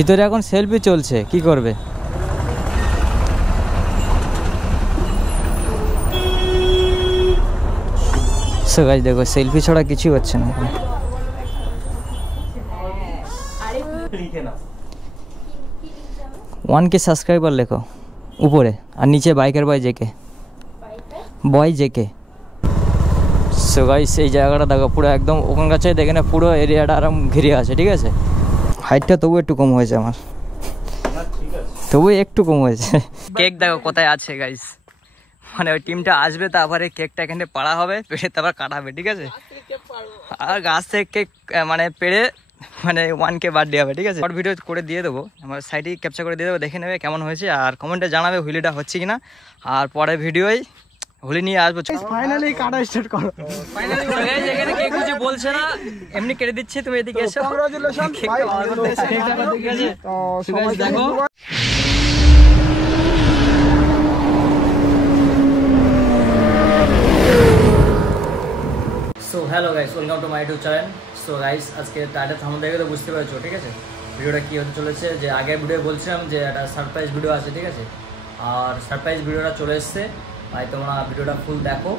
ভিতরে এখন সেলফি চলছে, কি করবে? সো গাইস দেখো, সেলফি ছাড়া কিছু হচ্ছে না। 1K সাবস্ক্রাইবার লেখো উপরে, আর নিচে বাইকের বয় জেকে। সো গাইস এই জায়গাটা দেখো, পুরো একদম ওখান কাছে দেখে না, পুরো এরিয়াটা আরাম ঘিরে আছে, ঠিক আছে। হাইটটা তবু একটু কম হয়েছে আমার, তবু একটু কম হয়েছে। কেক দেখো কোথায় আছে গাইস, মানে ওই টিমটা আসবে, তারপরে কেকটা এখানে পাড়া হবে, পেড়ে তারপর কাটাবে, ঠিক আছে। আর গাছ থেকে কেক মানে পেড়ে মানে 1K বার্থডে হবে, ঠিক আছে। শর্ট ভিডিও করে দিয়ে দেবো, আমার সাইডে ক্যাপচার করে দিয়ে দেবো, দেখে নেবে কেমন হয়েছে, আর কমেন্টে জানাবে হুলিটা হচ্ছে কিনা। আর পরের ভিডিওয় হোলি নিয়ে আসবো। ফাইনালি কাটা স্টার্ট করো। ফাইনালি এখানে কেক কিছু বলছে না, এমনি কেটে দিচ্ছি, তুমি এদিকে এসো। কংগ্রাচুলেশন ভাই, ঠিক আছে। তো সবাই দেখো। So hello guys, welcome to my YouTube channel. So guys আজকে টাইটেল থাম্বনেল দেখে তো বুঝতে পারছো, ঠিক আছে, ভিডিওটা কী হতে চলেছে। যে আগের ভিডিও বলছিলাম যে একটা সারপ্রাইজ ভিডিও আছে, ঠিক আছে। আর সারপ্রাইজ ভিডিওটা চলে এসছে, ভাই তোমরা ভিডিওটা ফুল দেখো।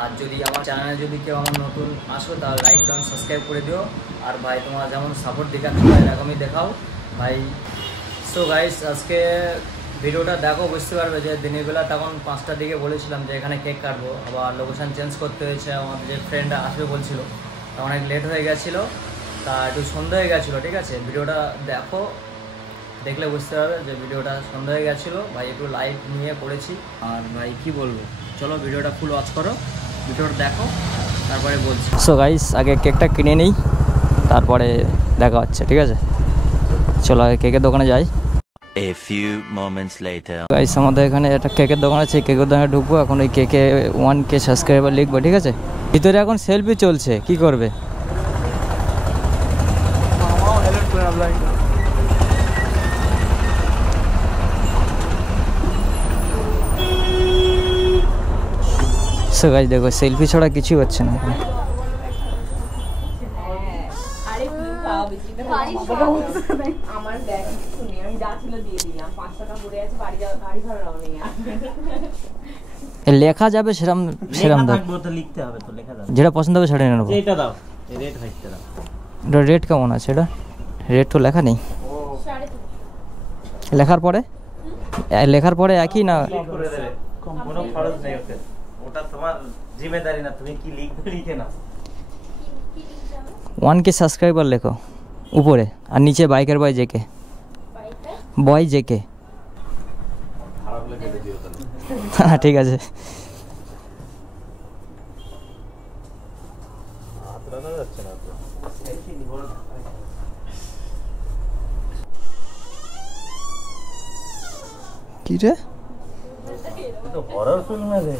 আর যদি আমার চ্যানেলে যদি কেউ আমার নতুন আসো, তাহলে লাইক কমেন্ট সাবস্ক্রাইব করে দিও। আর ভাই তোমরা যেমন সাপোর্ট দেখাচ্ছ এরকমই দেখাও ভাই। সো গাইস আজকে ভিডিওটা দেখো, বুঝতে পারবে যে দিনের বেলা তখন 5টার দিকে বলেছিলাম যে এখানে কেক কাটবো, আবার লোকেশান চেঞ্জ করতে হয়েছে, আমাদের যে ফ্রেন্ডরা আসবে বলছিল, তা অনেক লেট হয়ে গেছিলো, তা একটু সন্ধ্যা হয়ে গেছিলো, ঠিক আছে। ভিডিওটা দেখো, দেখলে বুঝতে পারবে যে ভিডিওটা সন্ধ্যা হয়ে গেছিলো, ভাই একটু লাইভ নিয়ে পড়েছি। আর ভাই কি বলবো, চলো ভিডিওটা ফুল ওয়াচ করো, ভিডিওটা দেখো, তারপরে বলছি। সো গাইস আগে কেকটা কিনে নিই, তারপরে দেখা হচ্ছে, ঠিক আছে। চলো আগে কেকের দোকানে যাই। A few moments later. Guys আমাদের এখানে একটা কেকের দোকান আছে, কেকের দোকানে ঢুকবো এখন। ওই কেকে 1K সাবস্ক্রাইবার লিখবো, ঠিক আছে। ভিতরে এখন সেলফি চলছে, কি করবে? সো গাইস দেখো, সেলফি ছাড়া কিছু হচ্ছে না। লেখা যাবে সেরকম দাও, যেটা পছন্দ হবে সেটা নিয়ে নেবো। এটা রেট কেমন আছে? এটা রেট তো লেখা নেই, লেখার পরে একই না। ওটা তোমার জিম্মেদারি না, তুমি কি লিখবে লিখে নাও। 1K সাবস্ক্রাইবার লেখো উপরে, আর নিচে বাইকের বয় জেকে। হ্যাঁ ঠিক আছে। কি রে, তো হরর ফিল্ম আছে।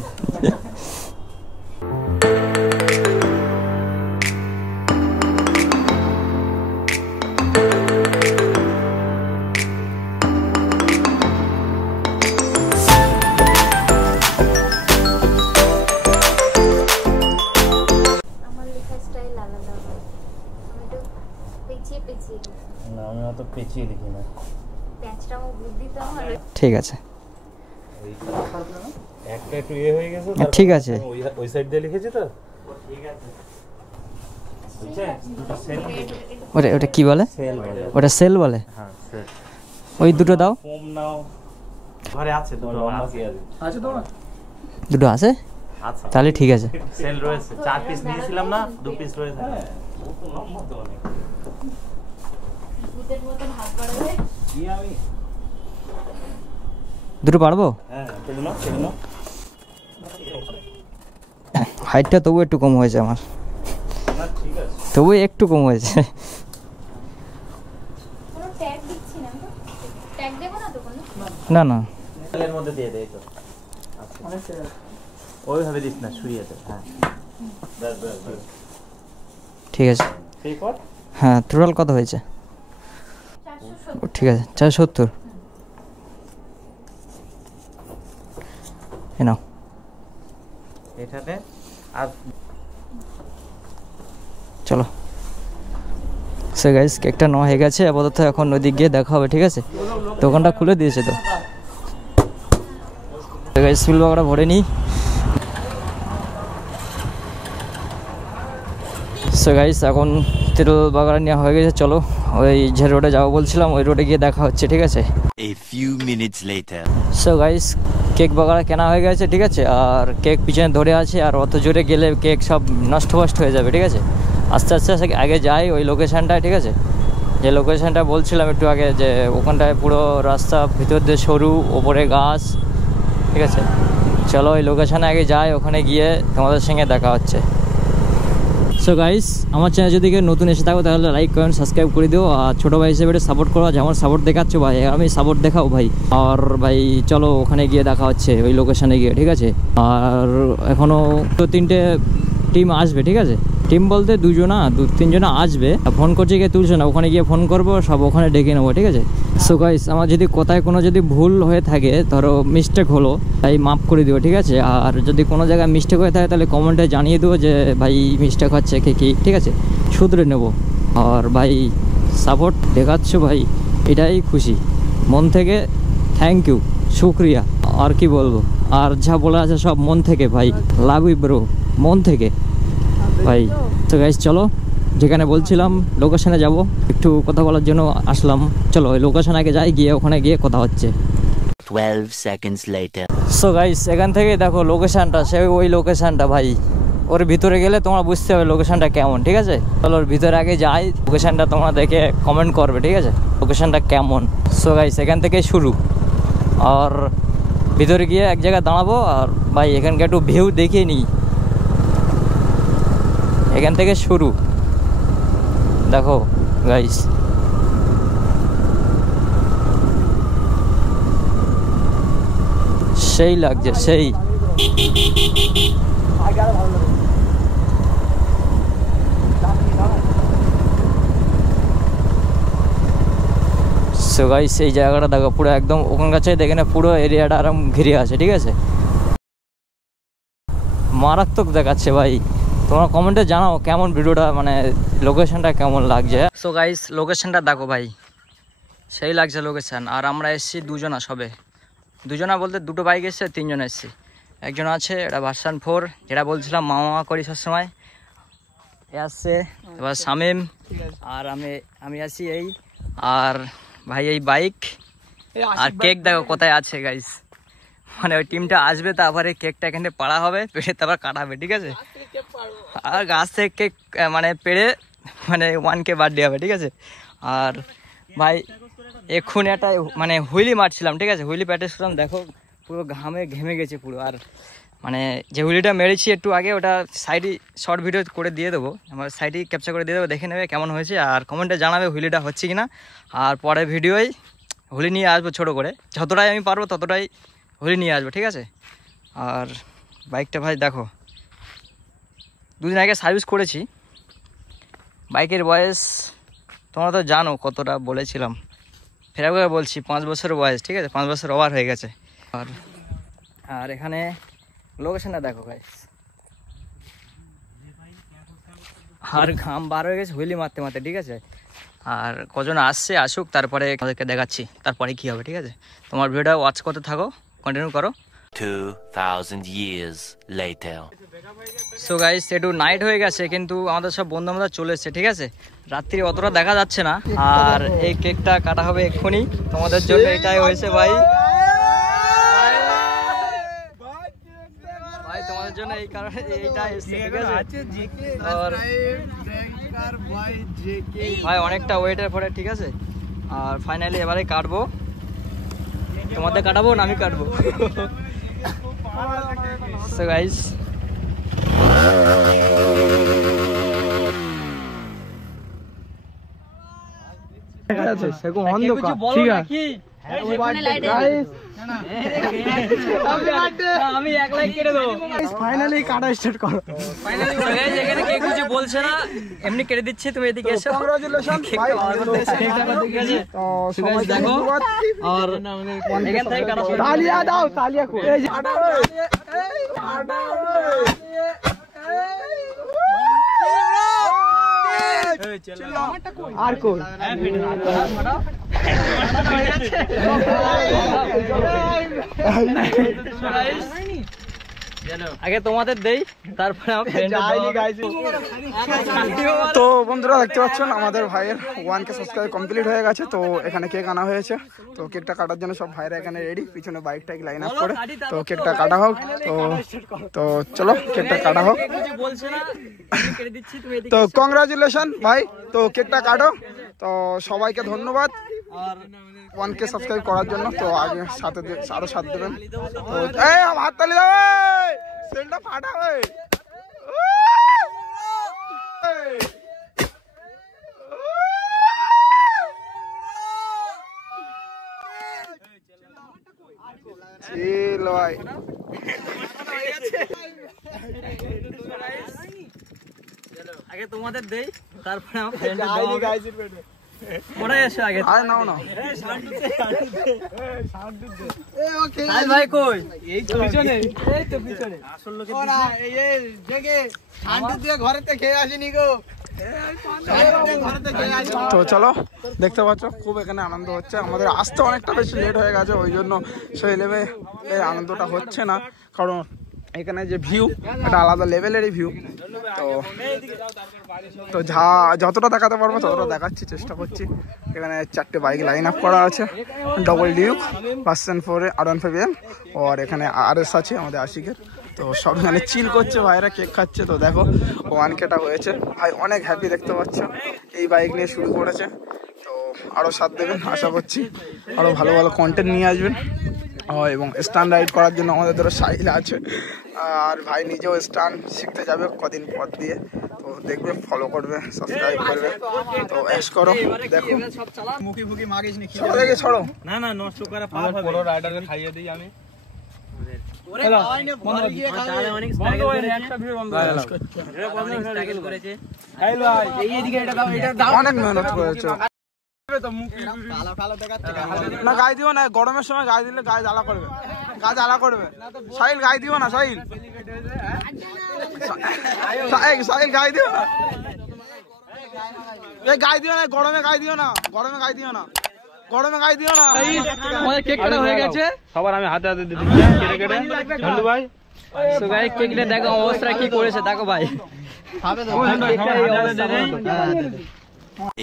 আমি অত পেঁচিয়ে লিখি না, ঠিক আছে। একটা একটু হয়ে গেছে, ঠিক আছে, ওই সাইড দিয়ে লিখেছি তো, ঠিক আছে। ওটা কি বলে? ওটা সেল বলে। হ্যাঁ সেল। ওই দুটো দাও। ফোম নাও, ঘরে আছে তো, আছে তো, দুটো আছে, আচ্ছা তাহলে ঠিক আছে। সেল রয়েছে, 4 পিস নিয়েছিলাম না, 2 পিস রয়েছে। দুটো পারবো? হাইটটা তবু একটু কম হয়েছে আমার, তবু একটু কম হয়েছে। না না এর মধ্যে দিয়ে দেই তো, ওইভাবে দিস না, শুইয়ে দে। হ্যাঁ ঠিক আছে। ঠিক কর। হ্যাঁ টোটাল কত হয়েছে? ঠিক আছে 470। নাও এটাতে আর চলো। সো গাইস কেকটা নেওয়া হয়ে গেছে, আপাতত এখন ওদিক গিয়ে দেখা হবে, ঠিক আছে? দোকানটা খুলে দিয়েছে তো। সো গাইস ফুল বাগাটা ভরে নিই। সো গাইস এখন তেল বাগাটা নেওয়া হয়ে গেছে, চলো ওই যে রোডে যাবো বলছিলাম ওই রোডে গিয়ে দেখা হচ্ছে, ঠিক আছে? A few minutes later. So guys cake বাগাটা কেনা হয়ে গেছে, ঠিক আছে? আর কেক পিছনে ধরে আছে, আর অত জোরে গেলে কেক সব নষ্ট হয়ে যাবে, ঠিক আছে? আস্তে আস্তে আগে যাই ওই লোকেশানটায়, ঠিক আছে? যে লোকেশানটা বলছিলাম একটু আগে, যে ওখানটায় পুরো রাস্তা ভিতর দিয়ে সরু, ওপরে গাছ, ঠিক আছে? চলো ওই লোকেশানে আগে যাই, ওখানে গিয়ে তোমাদের সঙ্গে দেখা হচ্ছে। সো গাইস আমার চ্যানেল যদি কেউ নতুন এসে থাকো তাহলে লাইক কমেন্ট সাবস্ক্রাইব করে দিও, আর ছোটো ভাই হিসেবে সাপোর্ট করো, যেমন সাপোর্ট দেখাচ্ছ ভাই আমি সাপোর্ট দেখাও ভাই। আর ভাই চলো ওখানে গিয়ে দেখা হচ্ছে ওই লোকেশানে গিয়ে, ঠিক আছে? আর এখনও তো 3টে টিম আসবে, ঠিক আছে? টিম বলতে 2-3 আসবে, ফোন করছে গিয়ে তুলছে না, ওখানে গিয়ে ফোন করবো, সব ওখানে ডেকে নেবো, ঠিক আছে? সো গাইস আমার যদি কোথায় কোনো যদি ভুল হয়ে থাকে, ধরো মিস্টেক হলো, তাই মাফ করে দিও, ঠিক আছে? আর যদি কোনো জায়গায় মিস্টেক হয়ে থাকে তাহলে কমেন্টে জানিয়ে দেবো যে ভাই মিস্টেক হচ্ছে কি, ঠিক আছে? শুধরে নেব। আর ভাই সাপোর্ট দেখাচ্ছ ভাই, এটাই খুশি, মন থেকে থ্যাংক ইউ, শুক্রিয়া। আর কি বলবো, আর যা বলা আছে সব মন থেকে ভাই, লাভ ইউ ব্রো, মন থেকে ভাই। তো গাইস চলো যেখানে বলছিলাম লোকেশানে যাব, একটু কথা বলার জন্য আসলাম, চলো ওই লোকেশানে আগে যাই, গিয়ে ওখানে গিয়ে কথা হচ্ছে। 12 seconds later. সো গাইস এখান থেকে দেখো লোকেশানটা, সে ওই লোকেশানটা ভাই, ওর ভিতরে গেলে তোমরা বুঝতে হবে লোকেশানটা কেমন, ঠিক আছে? চলো ওর ভিতরে আগে যাই, লোকেশানটা তোমরা দেখে কমেন্ট করবে, ঠিক আছে? লোকেশানটা কেমন। সো গাইস এখান থেকে শুরু, আর ভিতরে গিয়ে এক জায়গায় দাঁড়াবো, আর ভাই এখানকার একটু ভিউ দেখিয়ে নিই। এখান থেকে শুরু, দেখো গাইস সেই লাগছে, সেই। সো গাইস এই জায়গাটা দেখো পুরো একদম ওখানকার চাই দেখে না, পুরো এরিয়াটা আরাম ঘিরে আছে, ঠিক আছে? মারাত্মক দেখাচ্ছে ভাই, তোমরা কমেন্টে জানাও কেমন ভিডিওটা, মানে লোকেশনটা কেমন লাগছে। সো গাইস লোকেশনটা দেখো ভাই, সেই লাগছে লোকেশন। আর আমরা এসেছি 2 সবে, 2 বলতে 2টো বাইক এসছে, 3 এসেছি। একজন আছে এটা ভার্সন 4, যেটা বলছিলাম মামা করি সবসময়, এ আসছে। এবার শামিম আর আমি আছি এই, আর ভাই এই বাইক। আর কেক দেখো কোথায় আছে গাইস, মানে ওই টিমটা আসবে, তারপরে কেকটা এখানে পাড়া হবে, পেড়ে তারপর কাটাবে, ঠিক আছে? আর গাছ থেকে কেক মানে পেড়ে মানে 1K বার্থডে হবে, ঠিক আছে? আর ভাই এক্ষুনি একটা মানে হুইলি মারছিলাম, ঠিক আছে? হুইলি প্র্যাকটিস করলাম, দেখো পুরো ঘেমে গেছে পুরো। আর মানে যে হুইলিটা মেরেছি একটু আগে, ওটা সাইডে শর্ট ভিডিও করে দিয়ে দেবো, আমার সাইডে ক্যাপচার করে দিয়ে দেবো, দেখে নেবে কেমন হয়েছে, আর কমেন্টে জানাবে হুইলিটা হচ্ছে কিনা। আর পরের ভিডিওয় হুইলি নিয়ে আসবো ছোটো করে, যতটাই আমি পারবো ততটাই হুইলি নিয়ে আসবো, ঠিক আছে? আর বাইকটা ভাই দেখো 2 দিন আগে সার্ভিস করেছি, বাইকের বয়স তোমরা তো জানো কতটা, বলেছিলাম, ফের একবার বলছি 5 বছরের বয়স, ঠিক আছে? 5 বছর ওভার হয়ে গেছে। আর এখানে লোকেশনটা দেখো ভাই, আর ঘাম বার হয়ে গেছে হুইলি মারতে মারতে, ঠিক আছে? আর কজন আসছে আসুক, তারপরে আমাদেরকে দেখাচ্ছি তারপরে কি হবে, ঠিক আছে? তোমার ভিডিওটা ওয়াচ করতে থাকো, কন্টিনিউ করো। 2000 years later. সো গাইস একটু নাইট হয়ে গেছে, কিন্তু আমাদের সব বন্ধু বান্ধব চলে এসছে, ঠিক আছে? রাত্রি অতটা দেখা যাচ্ছে না। আর এই কেকটা কাটা হবে এক্ষুনি, তোমাদের জন্য এটাই হয়েছে ভাই, ভাই তোমাদের জন্য এই কারণে এইটা এসছে, ঠিক আছে? আর ভাই অনেকটা ওয়েটের পরে, ঠিক আছে? আর ফাইনালি এবারে কাটবো, তোমাদের কাটাবো না আমি কাটবো। সো গাইস সেরকম অন্ধকার, ঠিক আছে? আমি এক লাইক কেটে দেবো, ফাইনালি কাটা স্টার্ট করো। এখানে কেউ কিছু বলছে না, এমনি কেটে দিচ্ছে, তুমি এদিকে এসো। কংগ্রাচুলেশন দেখো, আর এখান থেকে কাটা, তালিয়া দাও, তালিয়া কো, এই যে আর কই আগে তোমাদের দেই তারপরে তো বন্ধুরা দেখতে পাচ্ছেন আমাদের ভাইয়ের 1K সাবস্ক্রাইব কমপ্লিট হয়ে গেছে। তো এখানে কেক আনা হয়েছে, তো কেকটা কাটার জন্য সব ভাইরা এখানে রেডি, পিছনে বাইক টাইক লাইন আপ করে। তো কেকটা কাটা হোক, তো চলো কেকটা কাটা হোক। তো কংগ্রাচুলেশন ভাই, তো কেকটা কাটো। তো সবাইকে ধন্যবাদ 1K সাবস্ক্রাইব করার জন্য। তো আগে সাথে আরো সাথ দেবেন। তো এই হাততালি দাও, সেলটা ফাটাবে। চিল ভাই, আগে তোমাদের দেই তারপরে আমার পড়ে এসে আগে আরে নাও না ভাই কই? এই তো পিছনে, এই তো পিছনে আসল লোকে ওরা এই জেগে শান্তি দিয়ে ঘরেতে খেয়ে আসেনি গো। তো চলো দেখতে পাচ্ছ খুব এখানে আনন্দ হচ্ছে। আমাদের আসতে অনেকটা বেশি লেট হয়ে গেছে, ওই জন্য সেই লেভেলে এই আনন্দটা হচ্ছে না, কারণ এখানে যে ভিউ একটা আলাদা লেভেলেরই ভিউ। তো যতটা দেখাতে পারবো ততটা দেখাচ্ছি, চেষ্টা করছি। এখানে 4টে বাইক লাইন আপ করা আছে, ডবল ডিউক, ভার্সন 4 R15M, আর এখানে RS আছে আমাদের আশিকের। তো সব এখানে চিল করছে, ভাইরা কেক খাচ্ছে। তো দেখো 1Kটা হয়েছে, ভাই অনেক হ্যাপি দেখতে পাচ্ছ। এই বাইক নিয়ে শুরু করেছে, তো আরও সাথ দেবেন আশা করছি, আরও ভালো ভালো কন্টেন্ট নিয়ে আসবেন। এবং স্টান রাইড করার জন্য আমাদের ধরো সাহিল আছে, আর ভাই নিজেও স্টান শিখতে যাবে কদিন পর দিয়ে। তো দেখবে, ফলো করবে, সাবস্ক্রাইব করবে। তো অ্যাশ করো, দেখো মুখি ফুকি মাগিস নি, দেখে ছড়ো না না নষ্ট করে পাওয়া পুরো রাইডারকে খাইয়ে দিই আমি। অনেক মেহনত করেছে না, গায়ে দিও না, গরমের সময় গায়ে দিলে গায়ে জ্বালা করবে, গায়ে জ্বালা করবে। সাহিল গায়ে দিও না, সাহিল সাহিল গায়ে দিও না, এই গায়ে দিও না, গরমে গায়ে দিও না, গরমে গায়ে দিও না, গরমে গায়ে দিও না। আমাদের কেক কাটা হয়ে গেছে, সবার আমি হাতে হাতে দিচ্ছি কেটে কেটে। ঝন্টু ভাই, সো গাইস কেকটা দেখো অবস্থা কি করেছে, দেখো ভাই।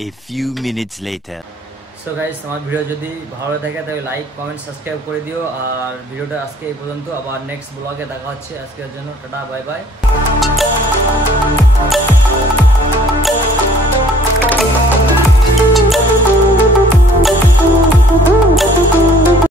A few minutes later. So guys আমার ভিডিও যদি ভালো থাকে তাহলে লাইক কমেন্ট সাবস্ক্রাইব করে দিও। আর ভিডিওটা আজকে এই পর্যন্ত, আবার নেক্সট ব্লগে দেখা হচ্ছে। আজকের জন্য টাটা, বাই বাই।